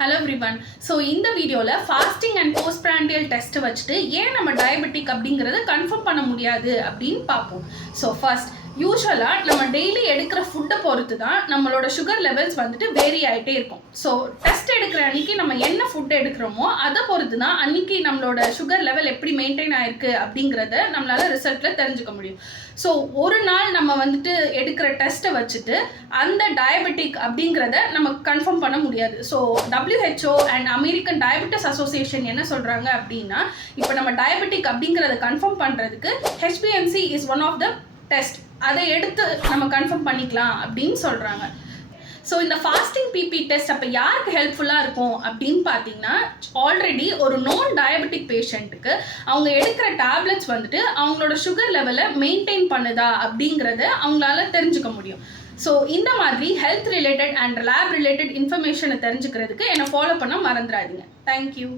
Hello everyone. So இந்த வீடியோல fasting and postprandial test வச்சிட்டு ஏன் நம்ம டயபெட்டிக் அப்படிங்கறத கன்ஃபார்ம் பண்ண முடியாது அப்படினு பாப்போம். So first யூசுவலா நம்ம டெய்லி எடுக்கிற ஃபுட்டை பொறுத்து தான் நம்மளோட சுகர் லெவல்ஸ் வந்துட்டு வேரி ஆகிட்டே இருக்கும். ஸோ டெஸ்ட் எடுக்கிற அன்னைக்கு நம்ம என்ன ஃபுட் எடுக்கிறோமோ அதை பொறுத்து தான் அன்னைக்கு நம்மளோட சுகர் லெவல் எப்படி மெயின்டைன் ஆயிருக்கு அப்படிங்கிறத நம்மளால ரிசல்ட்டில் தெரிஞ்சுக்க முடியும். ஸோ ஒரு நாள் நம்ம வந்துட்டு எடுக்கிற டெஸ்ட்டை வச்சுட்டு அந்த டயபெட்டிக் அப்படிங்கிறத நம்ம கன்ஃபார்ம் பண்ண முடியாது. So WHO and American diabetes association என்ன சொல்கிறாங்க அப்படின்னா, இப்போ நம்ம டயபெட்டிக் அப்படிங்கிறத கன்ஃபார்ம் பண்ணுறதுக்கு HbA1c is one of the test. அதை எடுத்து நம்ம கன்ஃபார்ம் பண்ணிக்கலாம் அப்படின்னு சொல்கிறாங்க. ஸோ இந்த ஃபாஸ்டிங் பிபி டெஸ்ட் அப்போ யாருக்கு ஹெல்ப்ஃபுல்லாக இருக்கும் அப்படின்னு பார்த்தீங்கன்னா, ஆல்ரெடி ஒரு நோன் டயபெட்டிக் பேஷண்ட்டுக்கு அவங்க எடுக்கிற டேப்லெட்ஸ் வந்துட்டு அவங்களோட சுகர் லெவலை மெயின்டைன் பண்ணுதா அப்படிங்கிறத அவங்களால தெரிஞ்சுக்க முடியும். ஸோ இந்த மாதிரி health related and lab related இன்ஃபர்மேஷனை தெரிஞ்சுக்கிறதுக்கு என்னை ஃபாலோ பண்ண மறந்துடாதீங்க. தேங்க்யூ.